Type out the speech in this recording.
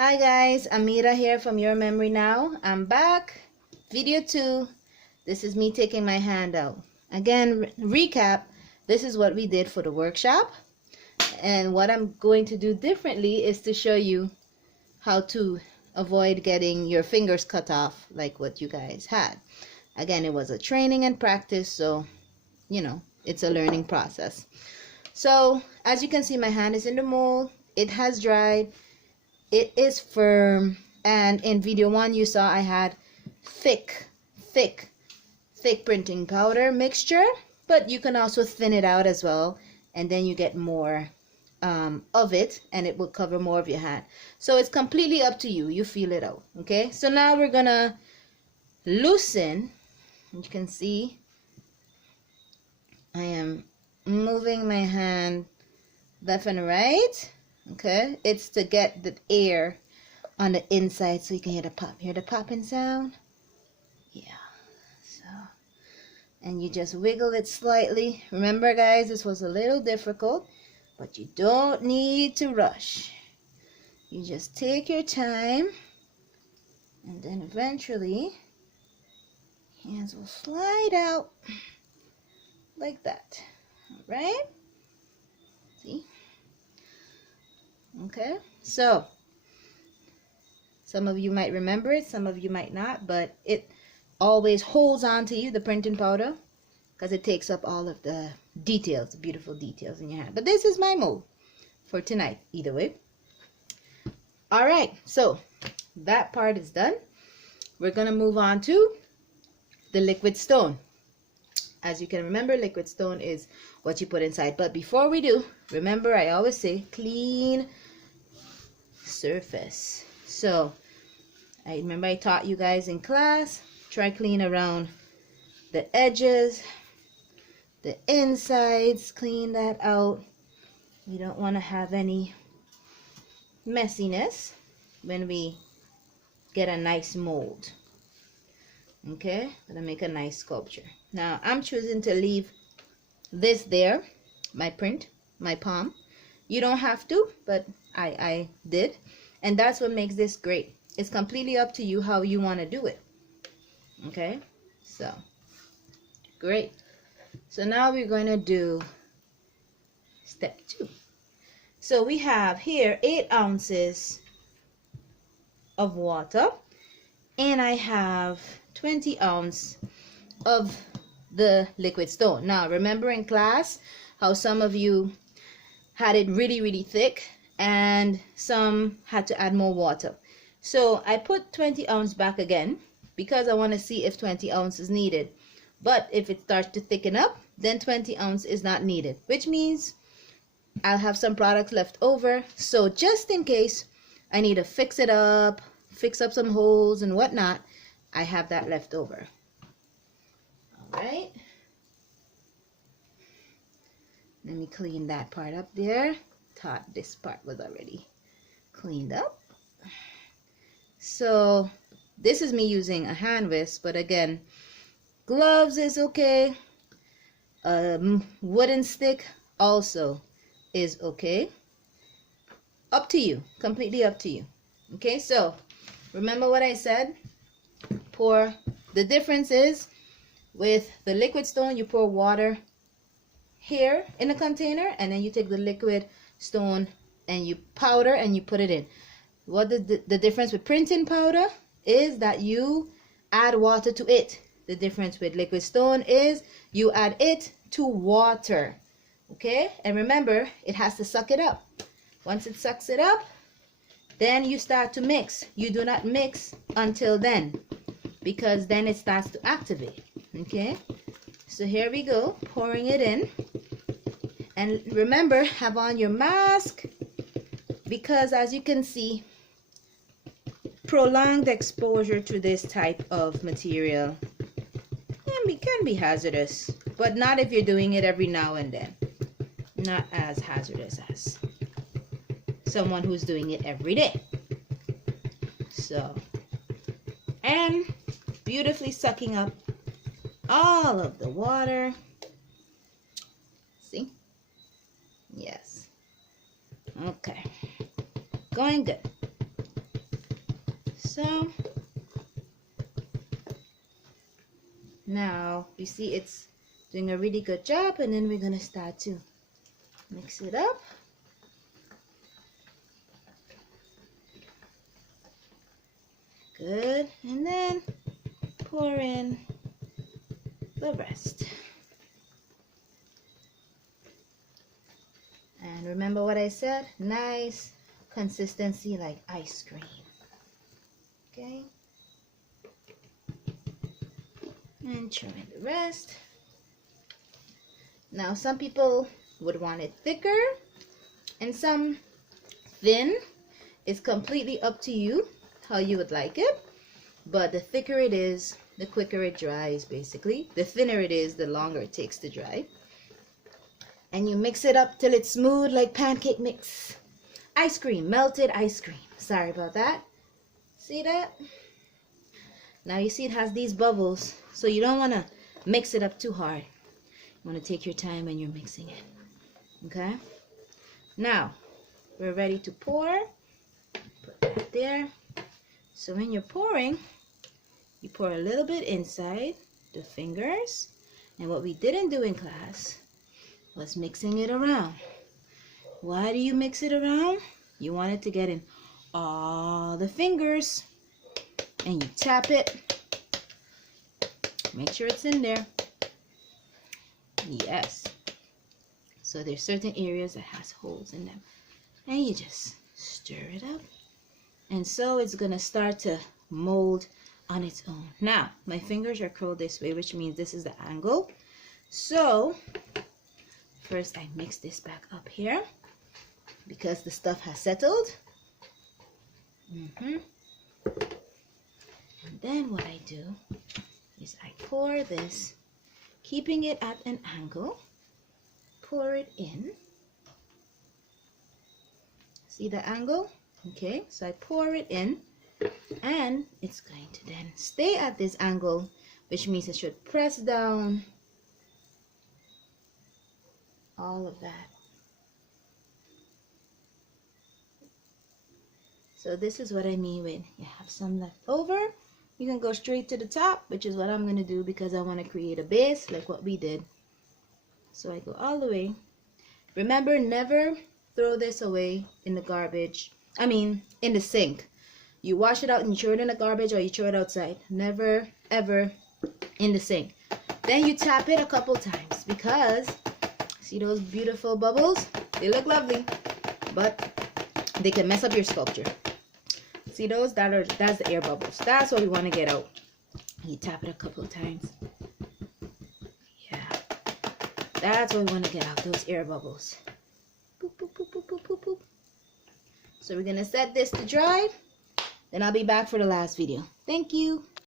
Hi guys, Amira here from Your Memory Now. I'm back. Video 2. This is me taking my hand out. Again, recap. This is what we did for the workshop. And what I'm going to do differently is to show you how to avoid getting your fingers cut off like what you guys had. Again, it was a training and practice, so, it's a learning process. So, as you can see, my hand is in the mold. It has dried. It is firm, and in video 1 you saw I had thick printing powder mixture, but you can also thin it out as well, and then you get more of it, and it will cover more of your hand. So it's completely up to you. You feel it out. Okay, so now we're gonna loosen. You can see I am moving my hand left and right. Okay, it's to get the air on the inside so you can hear the pop. Hear the popping sound? Yeah. So, and you just wiggle it slightly. Remember guys, this was a little difficult, but you don't need to rush. You just take your time, and then eventually hands will slide out like that. All right? See? Okay, so some of you might remember it, some of you might not, but it always holds on to you, the printing powder, because it takes up all of the details, the beautiful details in your hand. But this is my mold for tonight, either way. All right, so that part is done. We're going to move on to the liquid stone. As you can remember, liquid stone is what you put inside. But before we do, remember I always say clean surface. So I remember I taught you guys in class, try clean around the edges, the insides, clean that out. You don't want to have any messiness when we get a nice mold. Okay, gonna make a nice sculpture. Now I'm choosing to leave this there, my print, my palm. You don't have to, but I did, and that's what makes this great. It's completely up to you how you want to do it. Okay, so great. So now we're going to do step 2. So we have here 8 ounces of water, and I have 20 ounces of the liquid stone. Now remember in class how some of you had it really thick and some had to add more water. So I put 20 ounces back again because I want to see if 20 ounces is needed. But if it starts to thicken up, then 20 ounces is not needed, which means I'll have some products left over. So just in case I need to fix it up, fix up some holes and whatnot, I have that left over. All right. Let me clean that part up there. Thought this part was already cleaned up. So this is me using a hand whisk, but again, gloves is okay. Wooden stick also is okay. Up to you, completely up to you. Okay, so remember what I said. Pour. The difference is with the liquid stone, you pour water here in a container, and then you take the liquid stone and you powder and you put it in. What the difference with printing powder is that you add water to it. The difference with liquid stone is you add it to water. Okay, and remember, it has to suck it up. Once it sucks it up, then you start to mix. You do not mix until then, because then it starts to activate. Okay, so here we go, pouring it in. And remember, have on your mask, because as you can see, prolonged exposure to this type of material can be hazardous, but not if you're doing it every now and then. Not as hazardous as someone who's doing it every day. So, and beautifully sucking up all of the water. See? Yes. Okay. Going good. so. Now you see it's doing a really good job, and then we're gonna start to mix it up. Good, and then pour in the rest. And remember what I said, nice consistency like ice cream. Okay, and throw in the rest. Now some people would want it thicker and some thin. It's completely up to you how you would like it, but the thicker it is, the quicker it dries. Basically, the thinner it is, the longer it takes to dry. And you mix it up till it's smooth like pancake mix. Ice cream, melted ice cream. Sorry about that. See that? Now you see it has these bubbles, so you don't want to mix it up too hard. You want to take your time when you're mixing it. Okay? Now, we're ready to pour. Put that there. So when you're pouring, you pour a little bit inside the fingers. And what we didn't do in class was mixing it around. Why do you mix it around? You want it to get in all the fingers. And you tap it. Make sure it's in there. Yes. So there's certain areas that has holes in them. And you just stir it up. And so it's going to start to mold on its own. Now, my fingers are curled this way, which means this is the angle. So, first I mix this back up here because the stuff has settled. And then what I do is I pour this, keeping it at an angle, pour it in. See the angle? Okay, so I pour it in, and it's going to then stay at this angle, which means it should press down all of that. So this is what I mean when you have some left over. You can go straight to the top, which is what I'm going to do because I want to create a base like what we did. So I go all the way. Remember, never throw this away in the garbage. I mean, in the sink. You wash it out and you throw it in the garbage, or you throw it outside. Never, ever in the sink. Then you tap it a couple times because, see those beautiful bubbles? They look lovely, but they can mess up your sculpture. See those? That's the air bubbles. That's what we want to get out. You tap it a couple of times. Yeah. That's what we want to get out, those air bubbles. Boop, boop, boop, boop, boop, boop, boop. So we're going to set this to dry. Then I'll be back for the last video. Thank you.